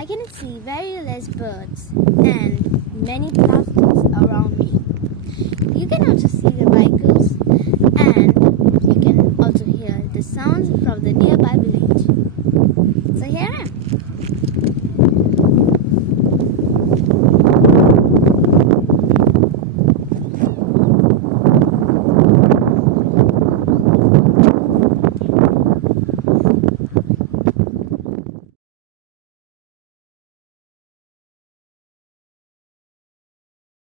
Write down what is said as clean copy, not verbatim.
I can see very less birds and many plastics around me. You can also see the vehicles and you can also hear the sounds from the nearby